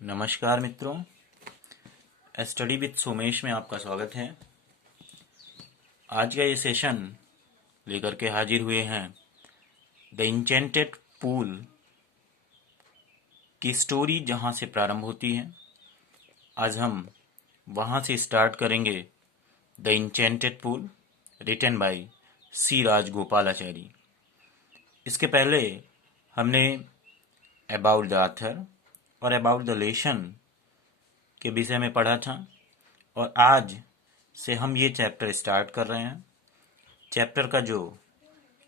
नमस्कार मित्रों, study with Somesh में आपका स्वागत है। आज का ये सेशन लेकर के हाजिर हुए हैं द इंचेंटेड पूल की स्टोरी जहाँ से प्रारंभ होती है। आज हम वहाँ से स्टार्ट करेंगे। The enchanted pool written by C Rajagopalachari. इसके पहले हमने अबाउट द ऑथर और अबाउट द लेसन के विषय में पढ़ा था और आज से हम ये चैप्टर स्टार्ट कर रहे हैं। चैप्टर का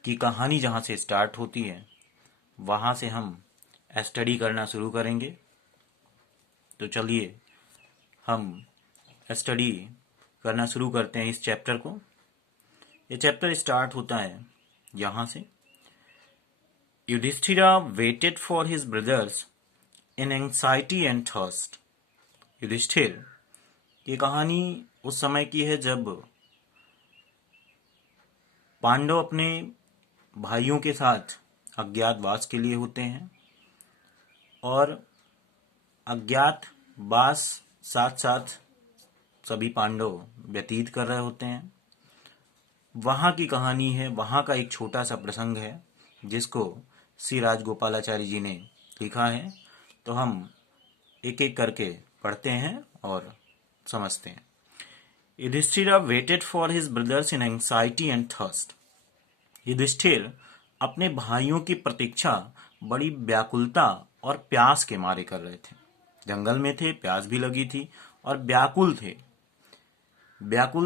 की कहानी जहाँ से स्टार्ट होती है वहाँ से हम स्टडी करना शुरू करेंगे। तो चलिए हम स्टडी करना शुरू करते हैं इस चैप्टर को। ये चैप्टर स्टार्ट होता है यहाँ से। Yudhishthira waited for his brothers in anxiety and thirst. Yudhishthir, ये कहानी उस समय की है जब पांडव अपने भाइयों के साथ अज्ञातवास के लिए होते हैं और अज्ञातवास साथ साथ सभी पांडव व्यतीत कर रहे होते हैं। वहाँ की कहानी है, वहाँ का एक छोटा सा प्रसंग है जिसको सी राजगोपालाचारी जी ने लिखा है। तो हम एक एक करके पढ़ते हैं और समझते हैं। Yudhishthir waited for his brothers in anxiety and thirst. Yudhishthir अपने भाइयों की प्रतीक्षा बड़ी व्याकुलता और प्यास के मारे कर रहे थे। जंगल में थे, प्यास भी लगी थी और व्याकुल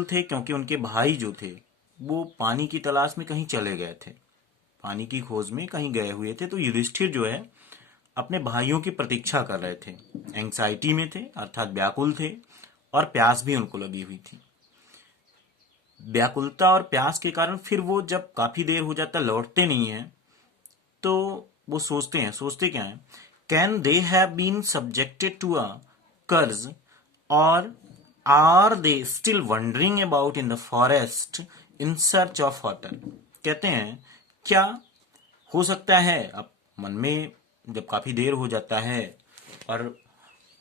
थे क्योंकि उनके भाई जो थे वो पानी की तलाश में कहीं चले गए थे, पानी की खोज में कहीं गए हुए थे। तो युधिष्ठिर जो है अपने भाइयों की प्रतीक्षा कर रहे थे, एंग्जाइटी में थे अर्थात व्याकुल थे और प्यास भी उनको लगी हुई थी। व्याकुलता और प्यास के कारण फिर वो जब काफी देर हो जाता लौटते नहीं है तो वो सोचते क्या है, can they have been subjected to a curse और are they still wandering about in the forest in search of water. कहते हैं क्या हो सकता है, अब मन में जब काफी देर हो जाता है और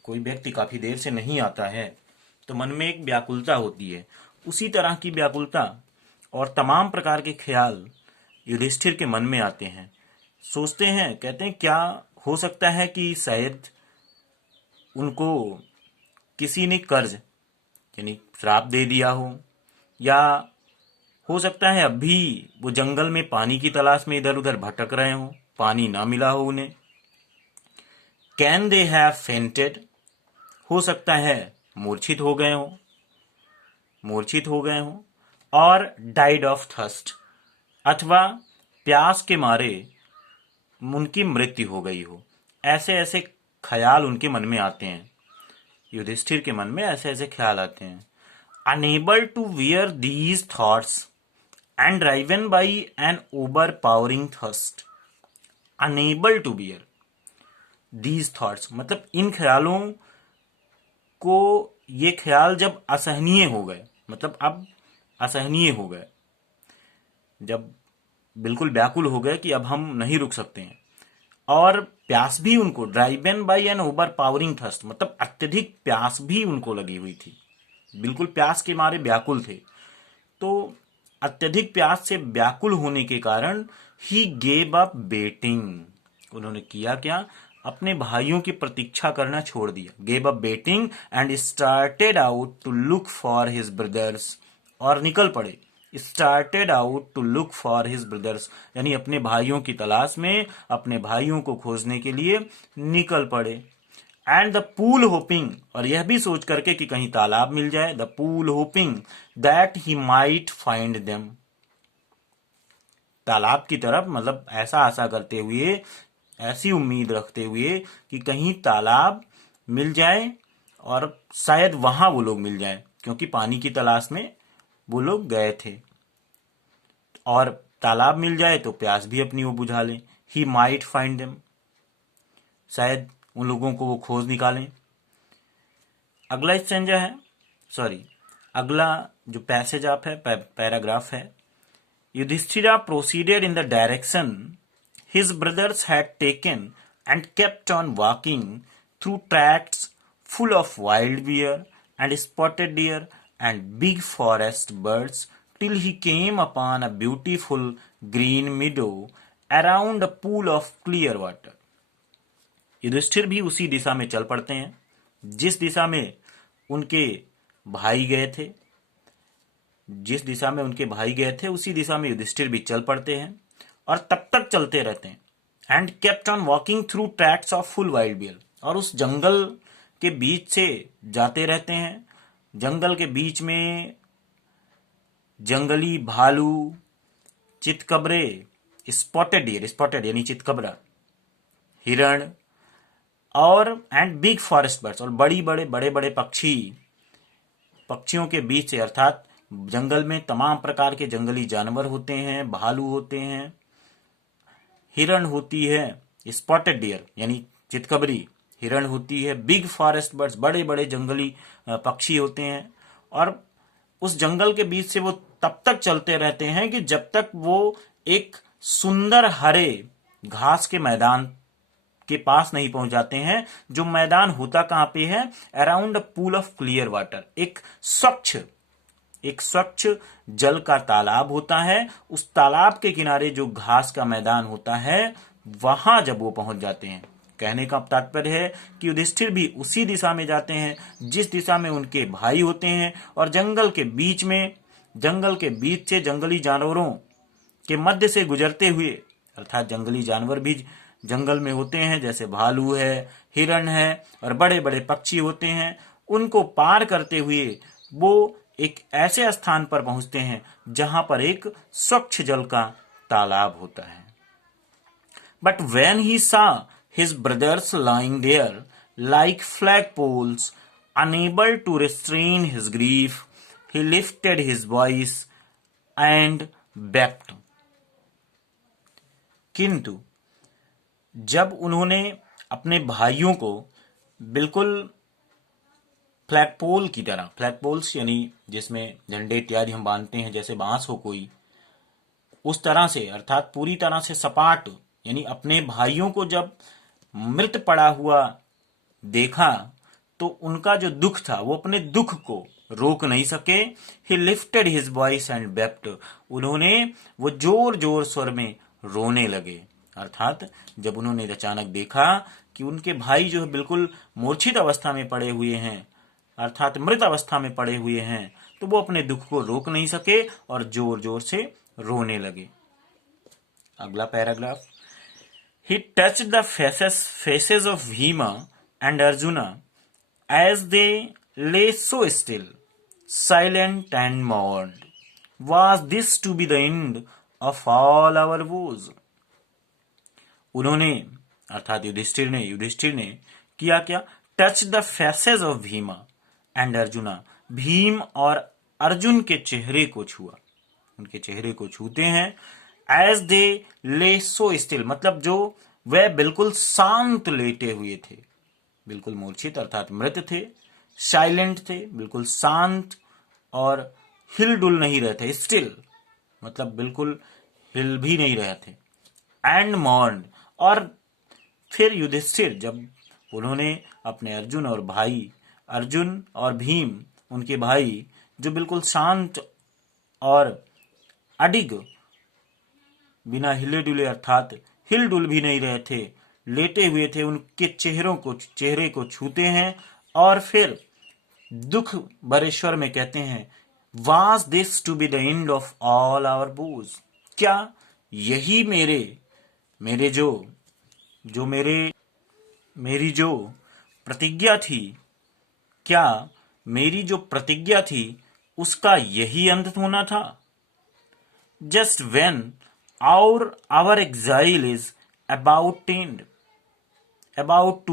कोई व्यक्ति काफी देर से नहीं आता है तो मन में एक व्याकुलता होती है। उसी तरह की व्याकुलता और तमाम प्रकार के ख्याल युधिष्ठिर के मन में आते हैं। सोचते हैं, कहते हैं क्या हो सकता है कि शायद उनको किसी ने कर्ज यानी श्राप दे दिया हो, या हो सकता है अभी वो जंगल में पानी की तलाश में इधर उधर भटक रहे हो, पानी ना मिला हो उन्हें। कैन दे हैव फेंटेड, हो सकता है मूर्छित हो गए हो और डाइड ऑफ थर्स्ट, अथवा प्यास के मारे उनकी मृत्यु हो गई हो। ऐसे ऐसे ख्याल उनके मन में आते हैं, युधिष्ठिर के मन में ऐसे ऐसे ख्याल आते हैं। Unable to bear these thoughts and driven by an over powering thirst. Unable to bear these thoughts मतलब इन ख्यालों को, ये ख्याल जब असहनीय हो गए, मतलब अब असहनीय हो गए, जब बिल्कुल व्याकुल हो गए कि अब हम नहीं रुक सकते हैं, और प्यास भी उनको, driven by an over powering thirst मतलब अत्यधिक प्यास भी उनको लगी हुई थी, बिल्कुल प्यास के मारे व्याकुल थे। तो अत्यधिक प्यास से व्याकुल होने के कारण ही गेव अप बेटिंग, उन्होंने किया क्या, अपने भाइयों की प्रतीक्षा करना छोड़ दिया। Gave up waiting and started out to look for his brothers, और निकल पड़े। Started out to look for his brothers यानी अपने भाइयों की तलाश में, अपने भाइयों को खोजने के लिए निकल पड़े। एंड द पूल होपिंग, और यह भी सोच करके कि कहीं तालाब मिल जाए, the pool hoping that he might find them, तालाब की तरफ मतलब ऐसा आशा करते हुए, ऐसी उम्मीद रखते हुए कि कहीं तालाब मिल जाए और शायद वहां वो लोग मिल जाए, क्योंकि पानी की तलाश में वो लोग गए थे और तालाब मिल जाए तो प्यास भी अपनी वो बुझा लें। ही माइट फाइंड देम, शायद उन लोगों को वो खोज निकालें। अगला स्टेंजा है, अगला जो पैसेज आप है, पैराग्राफ है। Yudhishthira proceeded in the direction his brothers had taken and kept on walking through tracts full of wild bear and spotted deer and big forest birds till he came upon a beautiful green meadow around a pool of clear water. Yudhishthir भी उसी दिशा में चल पड़ते हैं जिस दिशा में उनके भाई गए थे। जिस दिशा में उनके भाई गए थे उसी दिशा में युधिष्ठिर भी चल पड़ते हैं और तब तक चलते रहते हैं। And kept on walking through tracts of full wild bear, और उस जंगल के बीच से जाते रहते हैं। जंगल के बीच में जंगली भालू, चितकबरे, स्पॉटेड डियर, स्पॉटेड यानी चितकबरा, हिरण, और एंड बिग फॉरेस्ट बर्ड्स, और बड़े बड़े पक्षियों के बीच से, अर्थात जंगल में तमाम प्रकार के जंगली जानवर होते हैं, भालू होते हैं, हिरण होती है, स्पॉटेड डियर यानी चितकबरी, हिरण होती है, बिग फॉरेस्ट बर्ड्स बड़े बड़े जंगली पक्षी होते हैं। और उस जंगल के बीच से वो तब तक चलते रहते हैं कि जब तक वो एक सुंदर हरे घास के मैदान के पास नहीं पहुंच जाते हैं। जो मैदान होता कहां पे है? Around a pool of clear water, एक स्वच्छ जल का तालाब होता है। उस तालाब के किनारे जो घास का मैदान होता है वहां जब वो पहुंच जाते हैं, कहने का तात्पर्य है कि युधिष्ठिर भी उसी दिशा में जाते हैं जिस दिशा में उनके भाई होते हैं, और जंगल के बीच से जंगली जानवरों के मध्य से गुजरते हुए, अर्थात जंगली जानवर भी जंगल में होते हैं, जैसे भालू है, हिरण है, और बड़े बड़े पक्षी होते हैं, उनको पार करते हुए वो एक ऐसे स्थान पर पहुंचते हैं जहां पर एक स्वच्छ जल का तालाब होता है। बट वेन ही सा his brothers lying there like flagpoles, unable to restrain his grief, he lifted his voice and wept. किंतु जब उन्होंने अपने भाइयों को बिल्कुल फ्लैगपोल की तरह, फ्लैगपोल्स यानी जिसमें झंडे इत्यादि हम बांधते हैं, जैसे बांस हो कोई, उस तरह से, अर्थात पूरी तरह से सपाट, यानी अपने भाइयों को जब मृत पड़ा हुआ देखा तो उनका जो दुख था वो अपने दुख को रोक नहीं सके। ही lifted his voice and wept, उन्होंने वो जोर जोर स्वर में रोने लगे। अर्थात जब उन्होंने अचानक देखा कि उनके भाई जो है बिल्कुल मूर्छित अवस्था में पड़े हुए हैं, अर्थात मृत अवस्था में पड़े हुए हैं, तो वो अपने दुख को रोक नहीं सके और जोर जोर से रोने लगे। अगला paragraph, he touched the faces of Bhima and Arjuna as they lay so still, silent and mourned. Was this to be the end of all our woes? उन्होंने, अर्थात युधिष्ठिर ने किया क्या? Touch the faces of Bhima and arjuna, Bhim और अर्जुन के चेहरे को छुआ, उनके चेहरे को छूते हैं। एज दे ले सो स्टिल, मतलब जो वह बिल्कुल शांत लेटे हुए थे, बिल्कुल मूर्छित अर्थात मृत थे, साइलेंट थे, बिल्कुल शांत और हिलडुल नहीं रहे थे, स्टिल मतलब बिल्कुल हिल भी नहीं रहे थे। एंड मॉर्न, और फिर युधिष्ठिर जब उन्होंने अपने अर्जुन और भीम, उनके भाई जो बिल्कुल शांत और अडिग, बिना हिले डुले अर्थात हिलडुल भी नहीं रहे थे, लेटे हुए थे, उनके चेहरे को छूते हैं और फिर दुख भरे स्वर में कहते हैं, Was this to be the end of all our woes? क्या यही मेरी जो प्रतिज्ञा थी, क्या मेरी जो प्रतिज्ञा थी उसका यही अंत होना था? Just when our exile is about to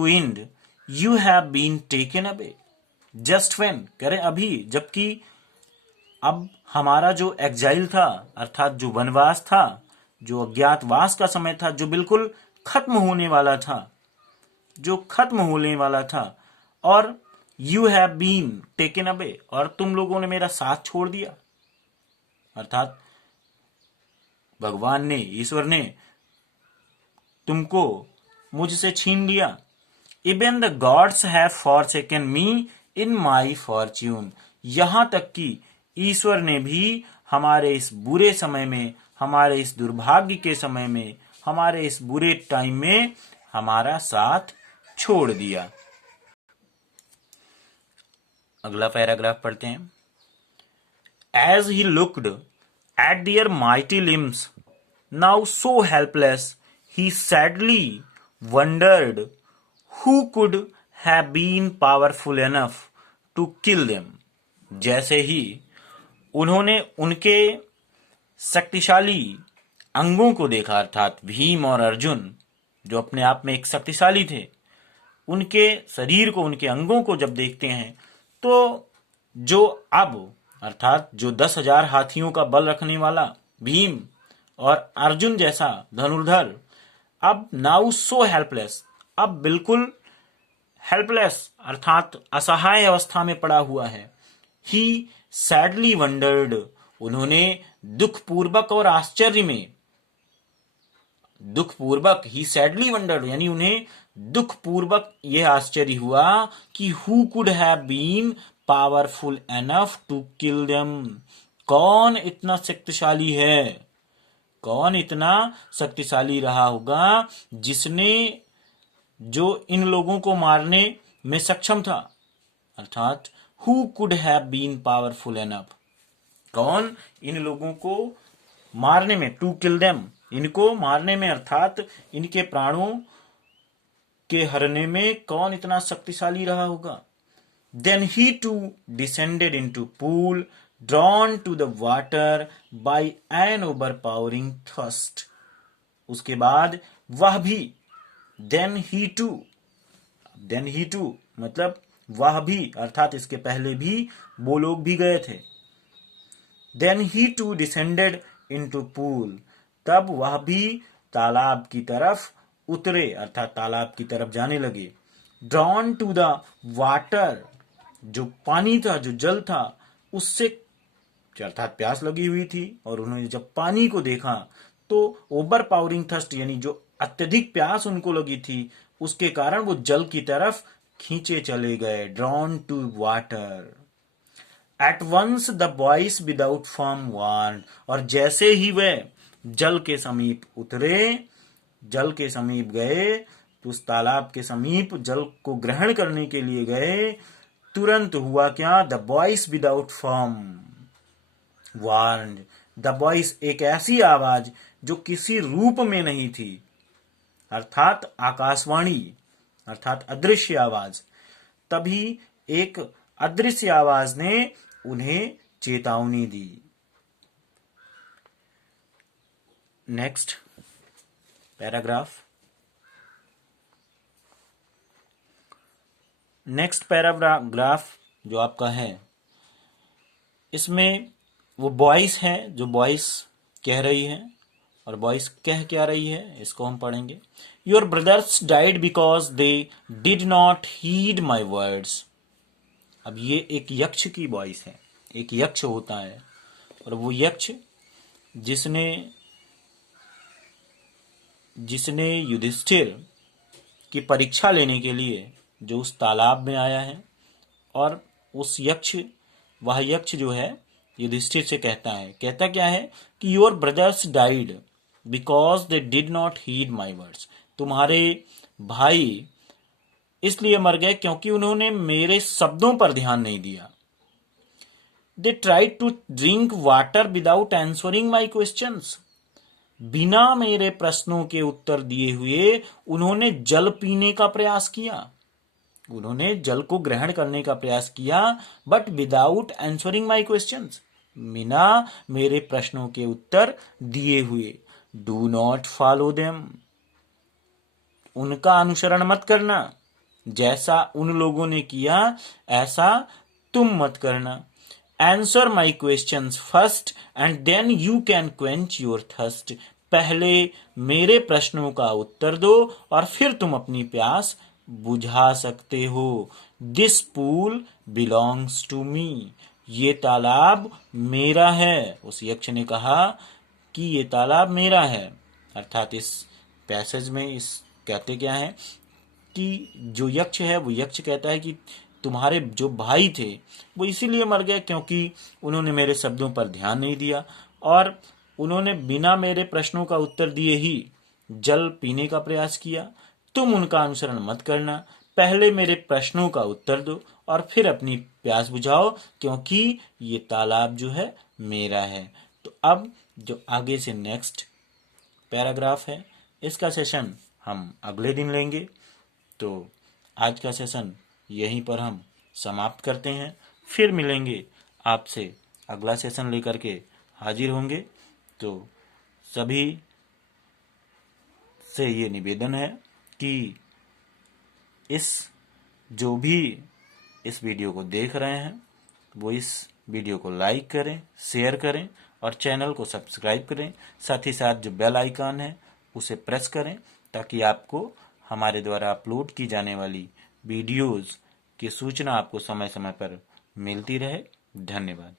end, you have been taken away. Just when, कह रहे अभी, जबकि अब हमारा जो एग्जाइल था, अर्थात जो वनवास था, जो अज्ञातवास का समय था, जो बिल्कुल खत्म होने वाला था, और you have been taken away, और तुम लोगों ने मेरा साथ छोड़ दिया, अर्थात भगवान ने, ईश्वर ने तुमको मुझसे छीन लिया। Even the gods have forsaken me in my Fortune. यहां तक कि ईश्वर ने भी हमारे इस बुरे समय में, हमारे इस दुर्भाग्य के समय में, हमारे इस बुरे टाइम में हमारा साथ छोड़ दिया। अगला पैराग्राफ पढ़ते हैं। As he looked at their mighty limbs, now so helpless, he sadly wondered who could have been powerful enough to kill them. जैसे ही उन्होंने उनके शक्तिशाली अंगों को देखा, अर्थात भीम और अर्जुन जो अपने आप में एक शक्तिशाली थे, उनके शरीर को, उनके अंगों को जब देखते हैं तो जो अब अर्थात जो 10,000 हाथियों का बल रखने वाला भीम और अर्जुन जैसा धनुर्धर अब नाउ सो हेल्पलेस, अब बिल्कुल हेल्पलेस अर्थात असहाय अवस्था में पड़ा हुआ है। ही सैडली वंडर्ड, उन्होंने दुखपूर्वक और आश्चर्य में, दुखपूर्वक, ही सैडली वंडर्ड यानी उन्हें दुखपूर्वक यह आश्चर्य हुआ कि who could have been powerful enough to kill them, कौन इतना शक्तिशाली है, कौन इतना शक्तिशाली रहा होगा जिसने, जो इन लोगों को मारने में सक्षम था, अर्थात who could have been powerful enough, कौन इन लोगों को मारने में, टू किल देम, इनको मारने में अर्थात इनके प्राणों के हरने में कौन इतना शक्तिशाली रहा होगा। Then he too descended into pool, drawn to the water by an overpowering thirst. उसके बाद वह भी, then he too मतलब वह भी, अर्थात इसके पहले भी वो लोग भी गए थे। Then he too descended into pool, तब वह भी तालाब की तरफ उतरे, अर्थात तालाब की तरफ जाने लगे। Drawn to the water, जो पानी था, जो जल था, उससे अर्थात प्यास लगी हुई थी और उन्होंने जब पानी को देखा तो ओवर पावरिंग थर्स्ट यानी जो अत्यधिक प्यास उनको लगी थी उसके कारण वो जल की तरफ खींचे चले गए। Drawn to water. At once the voice without form warn, और जैसे ही वे जल के समीप उतरे, जल के समीप गए, तो उस तालाब के समीप जल को ग्रहण करने के लिए गए, तुरंत हुआ क्या, the voice without form warn, the voice एक ऐसी आवाज जो किसी रूप में नहीं थी, अर्थात आकाशवाणी, अर्थात अदृश्य आवाज, तभी एक अदृश्य आवाज ने उन्हें चेतावनी दी। Next paragraph. नेक्स्ट पैराग्राफ जो आपका है, इसमें वो बॉयस है जो बॉयस कह रही है, और बॉयस कह क्या रही है इसको हम पढ़ेंगे। Your brothers died because they did not heed my words. अब ये एक यक्ष की वॉइस है, एक यक्ष होता है, और वो यक्ष जिसने युधिष्ठिर की परीक्षा लेने के लिए जो उस तालाब में आया है, और वह यक्ष जो है युधिष्ठिर से कहता क्या है कि your brothers died because they did not heed my words. तुम्हारे भाई इसलिए मर गए क्योंकि उन्होंने मेरे शब्दों पर ध्यान नहीं दिया। They tried to drink water without answering my questions. बिना मेरे प्रश्नों के उत्तर दिए हुए उन्होंने जल पीने का प्रयास किया, उन्होंने जल को ग्रहण करने का प्रयास किया, but without answering my questions, बिना मेरे प्रश्नों के उत्तर दिए हुए। डू नॉट फॉलो देम, उनका अनुसरण मत करना, जैसा उन लोगों ने किया ऐसा तुम मत करना। Answer my questions first and then you can quench your thirst. पहले मेरे प्रश्नों का उत्तर दो और फिर तुम अपनी प्यास बुझा सकते हो। This pool belongs to me, ये तालाब मेरा है। उस यक्ष ने कहा कि ये तालाब मेरा है, अर्थात इस पैसेज में इस कहते क्या है कि जो यक्ष है वो यक्ष कहता है कि तुम्हारे जो भाई थे वो इसीलिए मर गए क्योंकि उन्होंने मेरे शब्दों पर ध्यान नहीं दिया और उन्होंने बिना मेरे प्रश्नों का उत्तर दिए ही जल पीने का प्रयास किया। तुम उनका अनुसरण मत करना, पहले मेरे प्रश्नों का उत्तर दो और फिर अपनी प्यास बुझाओ, क्योंकि ये तालाब जो है मेरा है। तो अब जो आगे से नेक्स्ट पैराग्राफ है इसका सेशन हम अगले दिन लेंगे। तो आज का सेशन यहीं पर हम समाप्त करते हैं, फिर मिलेंगे आपसे अगला सेशन लेकर के हाजिर होंगे। तो सभी से ये निवेदन है कि इस जो भी इस वीडियो को देख रहे हैं वो इस वीडियो को लाइक करें, शेयर करें और चैनल को सब्सक्राइब करें। साथ ही साथ जो बेल आइकन है उसे प्रेस करें ताकि आपको हमारे द्वारा अपलोड की जाने वाली वीडियोस की सूचना आपको समय समय पर मिलती रहे। धन्यवाद।